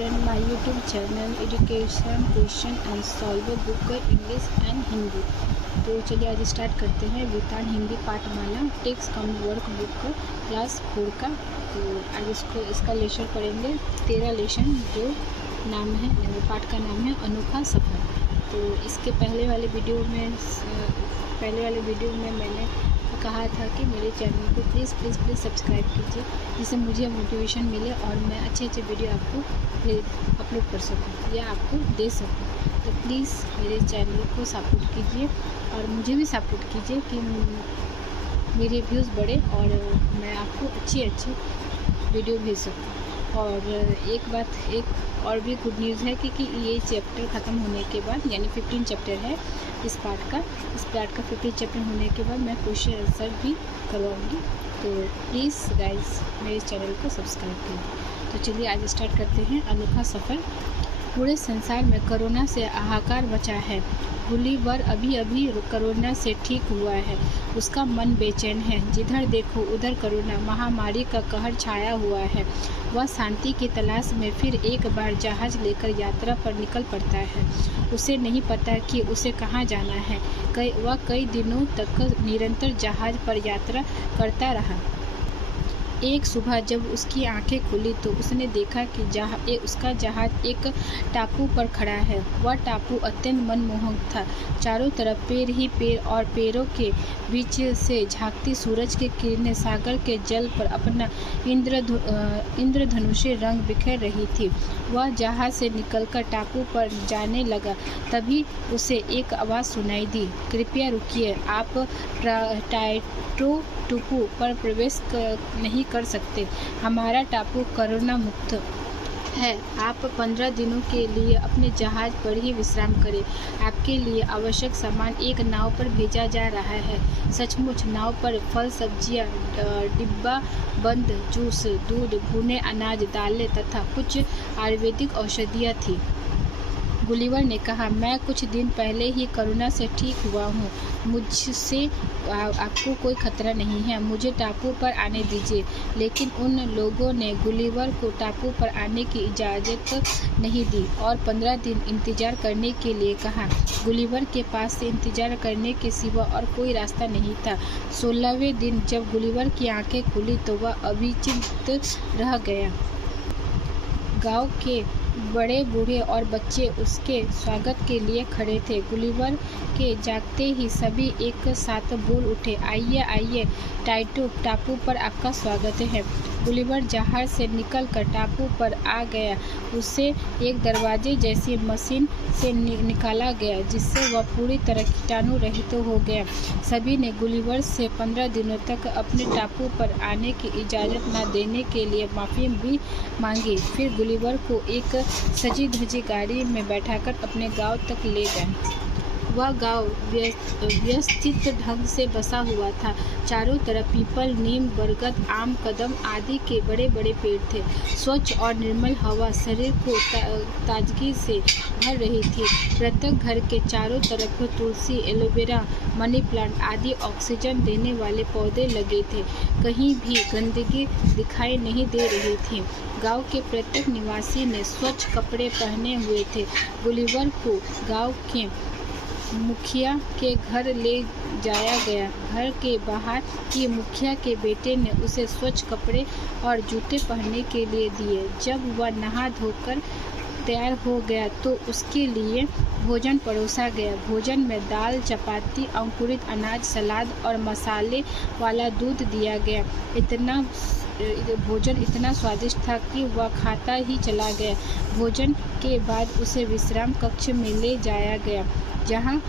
friend, my YouTube channel education question and solver book English and Hindi. तो चलिए आज start करते हैं वितान हिंदी पाठमाला टेक्स्ट कम वर्क बुक क्लास 4 का। तो आज इसका लेसन पढ़ेंगे 13 लेसन, जो नाम है पाठ का नाम है अनोखा सफ़र। तो इसके पहले वाले वीडियो में मैंने कहा था कि मेरे चैनल को प्लीज़ सब्सक्राइब कीजिए, जिससे मुझे मोटिवेशन मिले और मैं अच्छे वीडियो आपको अपलोड कर सकूं या आपको दे सकूं। तो प्लीज़ मेरे चैनल को सपोर्ट कीजिए और मुझे भी सपोर्ट कीजिए कि मेरे व्यूज़ बढ़े और मैं आपको अच्छी वीडियो भेज सकूं। और एक और भी गुड न्यूज़ है कि ये चैप्टर ख़त्म होने के बाद, यानी 15 चैप्टर है इस पार्ट का 15 चैप्टर होने के बाद मैं क्वेश्चन आंसर भी करवाऊँगी। तो प्लीज़ गाइस मेरे चैनल को सब्सक्राइब कीजिए। तो चलिए आज स्टार्ट करते हैं अनोखा सफ़र। पूरे संसार में कोरोना से हाहाकार मचा है। गुलिवर अभी कोरोना से ठीक हुआ है। उसका मन बेचैन है। जिधर देखो उधर कोरोना महामारी का कहर छाया हुआ है। वह शांति की तलाश में फिर एक बार जहाज़ लेकर यात्रा पर निकल पड़ता है। उसे नहीं पता कि उसे कहाँ जाना है। वह कई दिनों तक निरंतर जहाज़ पर यात्रा करता रहा। एक सुबह जब उसकी आंखें खुली तो उसने देखा कि उसका जहाज़ एक टापू पर खड़ा है। वह टापू अत्यंत मनमोहक था। चारों तरफ पेड़ ही पेड़ और पेड़ों के बीच से झांकती सूरज की किरणें सागर के जल पर अपना इंद्रधनुषी रंग बिखेर रही थी। वह जहाज़ से निकलकर टापू पर जाने लगा। तभी उसे एक आवाज़ सुनाई दी, कृपया रुकिए, आप टापू पर प्रवेश नहीं कर सकते। हमारा टापू कोरोना मुक्त है। आप 15 दिनों के लिए अपने जहाज़ पर ही विश्राम करें। आपके लिए आवश्यक सामान एक नाव पर भेजा जा रहा है। सचमुच नाव पर फल, सब्जियां, डिब्बा बंद जूस, दूध, भुने अनाज, दालें तथा कुछ आयुर्वेदिक औषधियाँ थीं। गुलिवर ने कहा, मैं कुछ दिन पहले ही कोरोना से ठीक हुआ हूँ। मुझसे आपको कोई खतरा नहीं है। मुझे टापू पर आने दीजिए। लेकिन उन लोगों ने गुलिवर को टापू पर आने की इजाज़त नहीं दी और 15 दिन इंतज़ार करने के लिए कहा। गुलिवर के पास से इंतज़ार करने के सिवा और कोई रास्ता नहीं था। 16वें दिन जब गुलिवर की आंखें खुली तो वह अविचलित रह गया। गांव के बड़े बूढ़े और बच्चे उसके स्वागत के लिए खड़े थे। गुलिवर के जागते ही सभी एक साथ बोल उठे, आइए टापू पर आपका स्वागत है। गुलिवर जहाज़ से निकलकर टापू पर आ गया। उसे एक दरवाजे जैसी मशीन से निकाला गया, जिससे वह पूरी तरह कीटाणु रहित हो गया। सभी ने गुलिवर से 15 दिनों तक अपने टापू पर आने की इजाज़त न देने के लिए माफ़ी भी मांगी। फिर गुलिवर को एक सजी धजी गाड़ी में बैठाकर अपने गांव तक ले गए। वह गांव व्यवस्थित ढंग से बसा हुआ था। चारों तरफ पीपल, नीम, बरगद, आम, कदम आदि के बड़े पेड़ थे। स्वच्छ और निर्मल हवा शरीर को ताजगी से भर रही थी। प्रत्येक घर के चारों तरफ तुलसी, एलोवेरा, मनी प्लांट आदि ऑक्सीजन देने वाले पौधे लगे थे। कहीं भी गंदगी दिखाई नहीं दे रही थी। गांव के प्रत्येक निवासी ने स्वच्छ कपड़े पहने हुए थे। गुलिवर को गांव के मुखिया के घर ले जाया गया। घर के बाहर ही मुखिया के बेटे ने उसे स्वच्छ कपड़े और जूते पहनने के लिए दिए। जब वह नहा धोकर तैयार हो गया तो उसके लिए भोजन परोसा गया। भोजन में दाल, चपाती, अंकुरित अनाज, सलाद और मसाले वाला दूध दिया गया। भोजन इतना स्वादिष्ट था कि वह खाता ही चला गया। भोजन के बाद उसे विश्राम कक्ष में ले जाया गया, जहाँ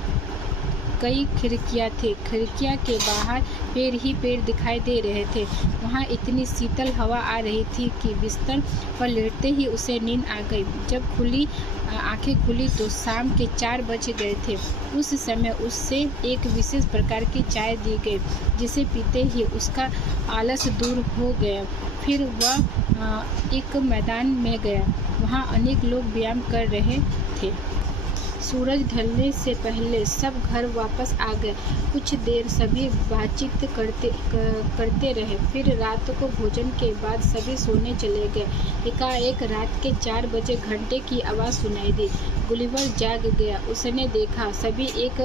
कई खिड़कियाँ थी। खिड़कियाँ के बाहर पेड़ ही पेड़ दिखाई दे रहे थे। वहाँ इतनी शीतल हवा आ रही थी कि बिस्तर पर लेटते ही उसे नींद आ गई। जब आंखें खुली तो शाम के 4 बज गए थे। उस समय उससे एक विशेष प्रकार की चाय दी गई, जिसे पीते ही उसका आलस दूर हो गया। फिर वह एक मैदान में गया। वहाँ अनेक लोग व्यायाम कर रहे थे। सूरज ढलने से पहले सब घर वापस आ गए। कुछ देर सभी बातचीत करते रहे। फिर रात को भोजन के बाद सभी सोने चले गए। एकाएक रात के 4 बजे घंटे की आवाज़ सुनाई दी। गुलिवर जाग गया। उसने देखा सभी एक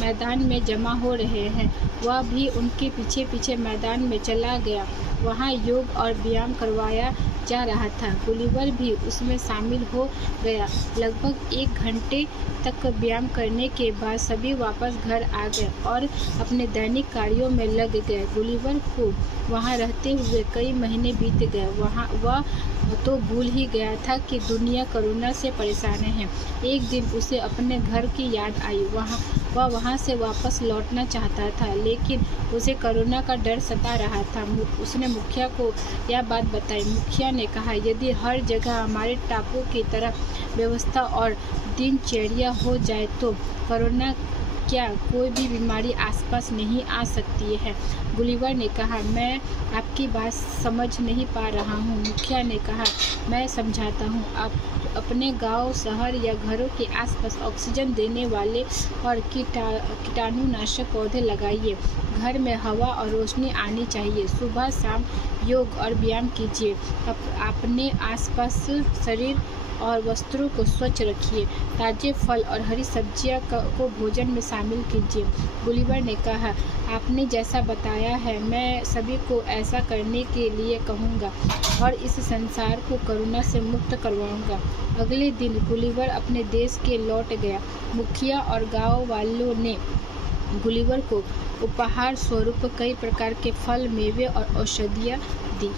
मैदान में जमा हो रहे हैं। वह भी उनके पीछे पीछे मैदान में चला गया। वहाँ योग और व्यायाम करवाया जा रहा था। गुलिवर भी उसमें शामिल हो गया। लगभग 1 घंटे तक व्यायाम करने के बाद सभी वापस घर आ गए और अपने दैनिक कार्यों में लग गए। गुलिवर को वहाँ रहते हुए कई महीने बीत गए। वह तो भूल ही गया था कि दुनिया कोरोना से परेशान है। एक दिन उसे अपने घर की याद आई। वह वहाँ से वापस लौटना चाहता था, लेकिन उसे कोरोना का डर सता रहा था। उसने मुखिया को यह बात बताई। मुखिया ने कहा, यदि हर जगह हमारे टापू की तरह व्यवस्था और दिनचर्या हो जाए तो कोरोना क्या कोई भी बीमारी आसपास नहीं आ सकती है। गुलिवर ने कहा, मैं आपकी बात समझ नहीं पा रहा हूँ। मुखिया ने कहा, मैं समझाता हूँ। आप अपने गांव, शहर या घरों के आसपास ऑक्सीजन देने वाले और कीटाणुनाशक पौधे लगाइए। घर में हवा और रोशनी आनी चाहिए। सुबह शाम योग और व्यायाम कीजिए। अपने आसपास शरीर और वस्त्रों को स्वच्छ रखिए। ताजे फल और हरी सब्जियां को भोजन में शामिल कीजिए। गुलिवर ने कहा, आपने जैसा बताया है मैं सभी को ऐसा करने के लिए कहूँगा और इस संसार को कोरोना से मुक्त करवाऊँगा। अगले दिन गुलिवर अपने देश के लौट गया। मुखिया और गाँव वालों ने गुलिवर को उपहार स्वरूप कई प्रकार के फल, मेवे और औषधियाँ दी।